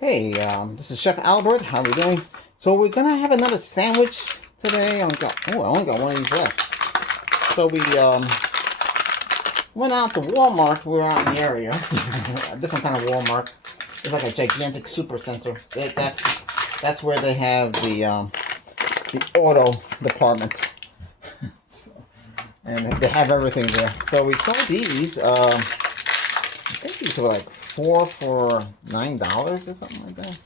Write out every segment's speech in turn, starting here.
Hey, this is Chef Albert. How are we doing? So we're gonna have another sandwich today. I only got one of these left. So we went out to Walmart. We were out in the area, a different kind of Walmart. It's like a gigantic super center. That's where they have the auto department. So, and they have everything there. So we saw these. I think these were like 4 for $9 or something like that.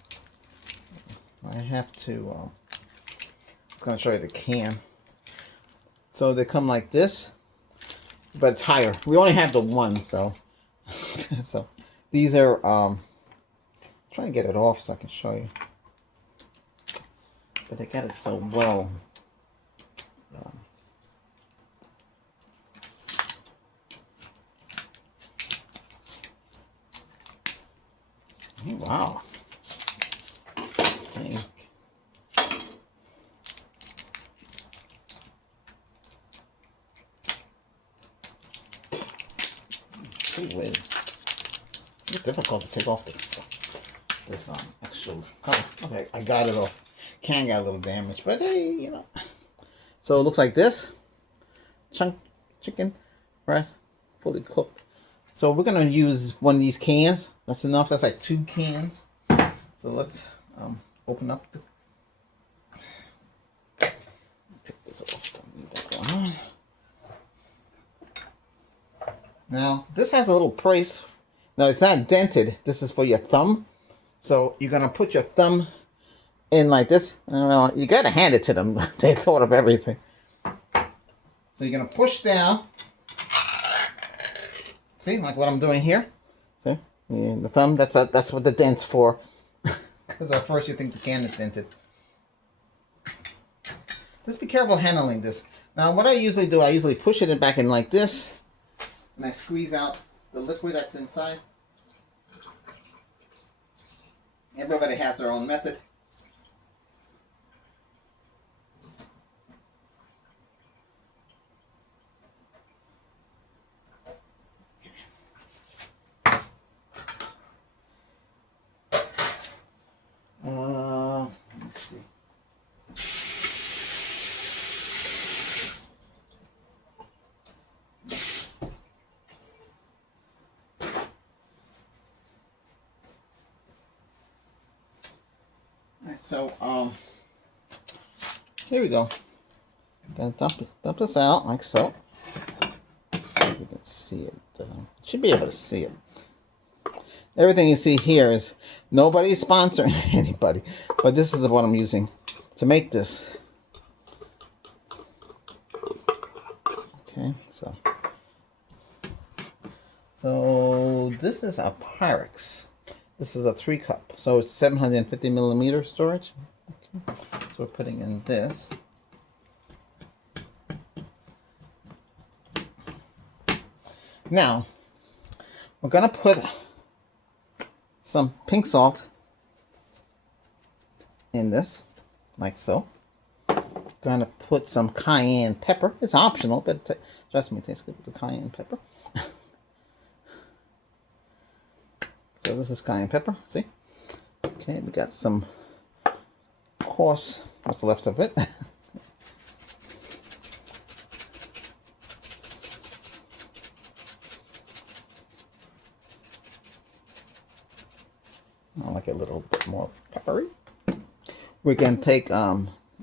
I have to. I was gonna show you the can. So they come like this, but it's higher. We only have the one, so so these are. Trying to get it off so I can show you, but they got it so well. Wow. Okay. Gee whiz. It's difficult to take off this extra cover. Okay, I got it off. Can got a little damage, but hey, you know. So it looks like this. Chunk chicken breast, fully cooked. So we're gonna use one of these cans. That's enough. That's like 2 cans. So let's open up the. Take this off. Don't need that going on. Now this has a little price. Now it's not dented. This is for your thumb. So you're gonna put your thumb in like this. Well, you gotta hand it to them. They thought of everything. So you're gonna push down. See, like what I'm doing here. See, the thumb. That's what the dent's for. Because at first you think the can is dented. Just be careful handling this. Now, what I usually do, I usually push it back in like this, and I squeeze out the liquid that's inside. Everybody has their own method. Let me see. Alright, so here we go. Gonna dump this out like so. So you can see it. Should be able to see it. Everything you see here is nobody's sponsoring anybody, but this is what I'm using to make this. Okay, so this is a Pyrex. This is a 3 cup, so it's 750 millimeter storage. Okay. So we're putting in this. Now we're gonna put some pink salt in this, like so. Gonna put some cayenne pepper. It's optional, but trust me, it tastes good with the cayenne pepper. So this is cayenne pepper, see? Okay, we got some coarse, what's left of it. I like it a little bit more peppery. We're gonna take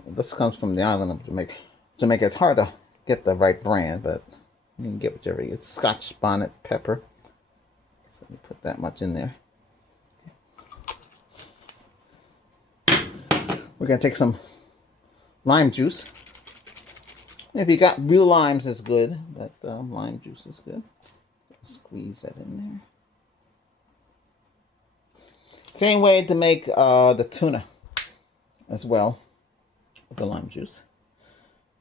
this comes from the island of Jamaica. Jamaica, it's hard to get the right brand, but you can get whichever. It's Scotch bonnet pepper. So we put that much in there. We're gonna take some lime juice. If you got real limes, it's good, but lime juice is good. Squeeze that in there. Same way to make the tuna as well with the lime juice.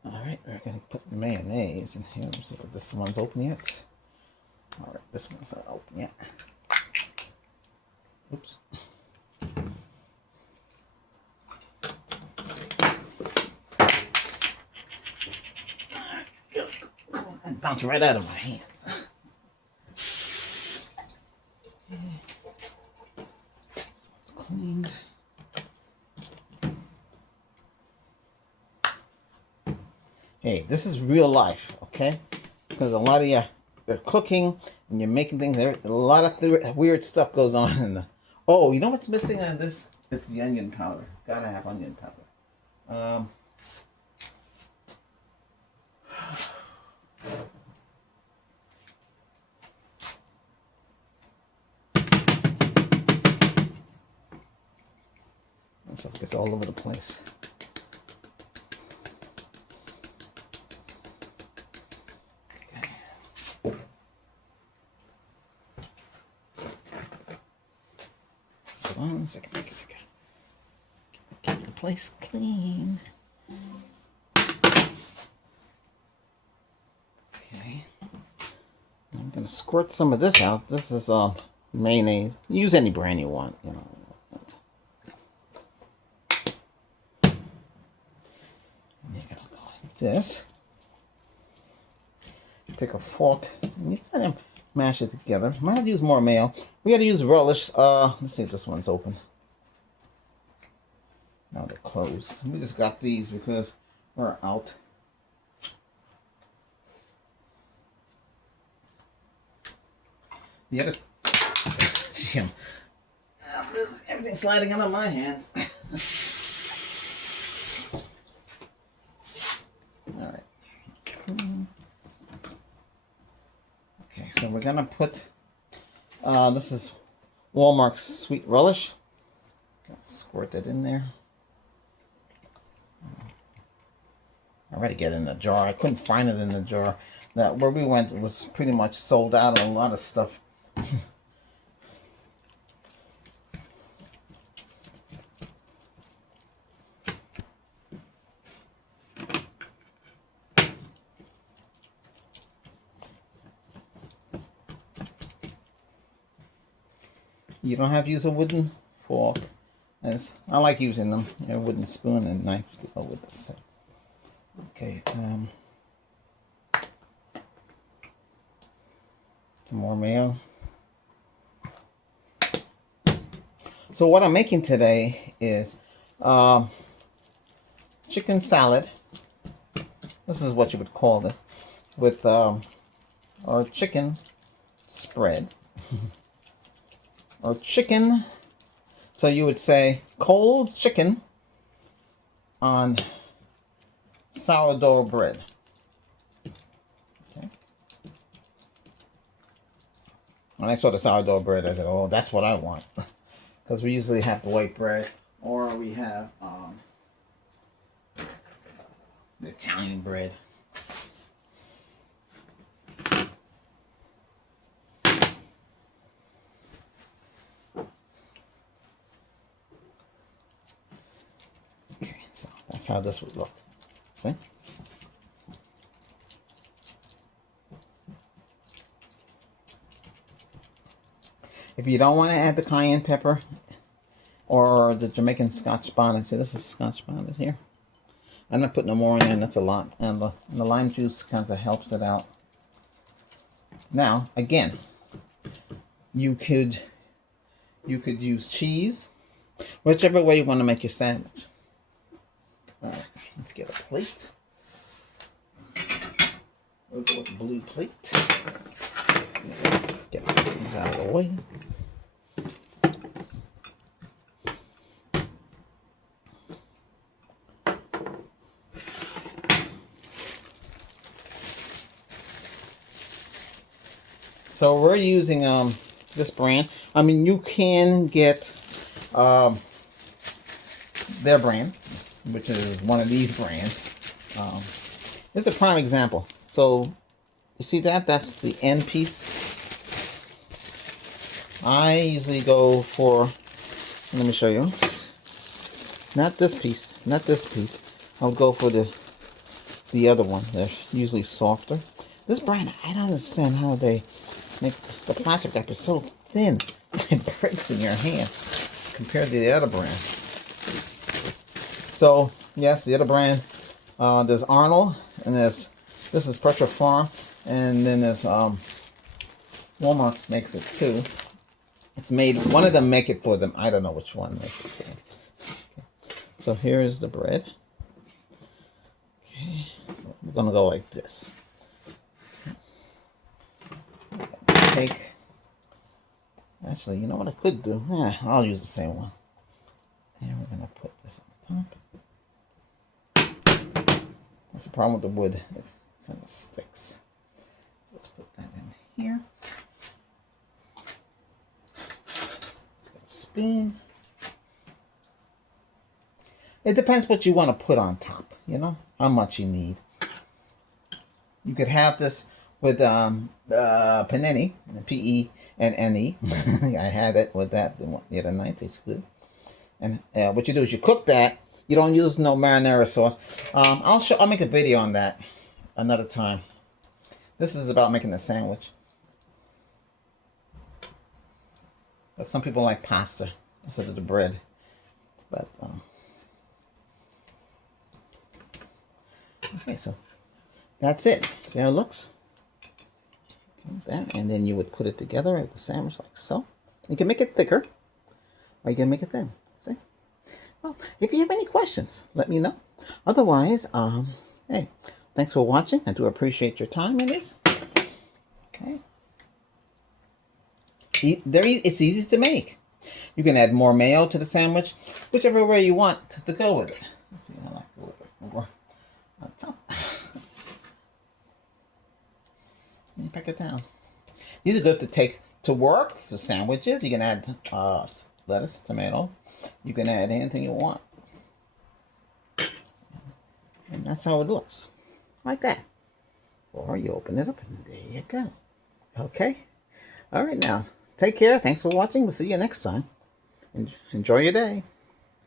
All right, we're gonna put mayonnaise in here. Let's see if this one's open yet. All right, this one's not open yet. Oops. It bounced right out of my hands. cleaned. Hey, this is real life, okay? Because a lot of you are cooking and you're making things. A lot of weird stuff goes on in the. Oh, you know what's missing on this? It's the onion powder. Gotta have onion powder. Stuff gets all over the place. Okay. Hold on a second. Keep the place clean. Okay. I'm gonna squirt some of this out. This is mayonnaise. Use any brand you want, you know. This. Take a fork and you kind of mash it together. Might have to use more mayo. We got to use relish. Let's see if this one's open. Now they're closed. We just got these because we're out. The other, Jim, everything's sliding out of my hands. All right. Okay, so we're gonna put. This is Walmart's sweet relish. Gonna squirt it in there. I already get it in the jar. I couldn't find it in the jar. That where we went, it was pretty much sold out of a lot of stuff. You don't have to use a wooden fork. As I like using them, a wooden spoon and knife to go with this. Okay, some more mayo. So what I'm making today is chicken salad. This is what you would call this, with our chicken spread. Or chicken, so you would say cold chicken on sourdough bread. Okay. When I saw the sourdough bread, I said, "Oh, that's what I want," because we usually have the white bread, or we have the Italian bread. So that's how this would look. See? If you don't want to add the cayenne pepper or the Jamaican Scotch bonnet, see this is Scotch bonnet here. I'm not putting no more in there, and that's a lot. And the lime juice kind of helps it out. Now, again, you could use cheese, whichever way you want to make your sandwich. All right, let's get a plate. We'll go with the blue plate. Get these things out of the way. So we're using this brand. I mean, you can get their brand, which is one of these brands. This is a prime example. So you see that? That's the end piece. I usually go for, let me show you. Not this piece, not this piece. I'll go for the other one. They're usually softer. This brand, I don't understand how they make the plastic wrapper so thin it breaks in your hand compared to the other brand. So yes, the other brand, there's Arnold, and this is Pressure Farm, and then there's Walmart makes it too. It's made, one of them make it for them. I don't know which one makes it for them. Okay. So here is the bread. Okay. We're going to go like this. Take, actually, you know what I could do? Yeah, I'll use the same one. And we're going to put this on top. That's the problem with the wood. It kind of sticks. So let's put that in here. Let's get a spoon. It depends what you want to put on top, you know, how much you need. You could have this with panini, P-E-N-N-E. I had it with that the other night. Tastes good. And what you do is you cook that. You don't use no marinara sauce. I'll make a video on that another time. This is about making a sandwich. But some people like pasta instead of the bread. But okay, so that's it. See how it looks? Okay, that, and then you would put it together with the sandwich like so. You can make it thicker, or you can make it thin. See? Well, if you have any questions, let me know. Otherwise, hey, thanks for watching. I do appreciate your time in this. Okay. It's easy to make. You can add more mayo to the sandwich, whichever way you want to go with it. Let's see, I like a little bit more on top. Let me pack it down. These are good to take to work for sandwiches. You can add lettuce, tomato. You can add anything you want. And that's how it looks. Like that. Or you open it up and there you go. Okay? All right now. Take care. Thanks for watching. We'll see you next time. Enjoy your day.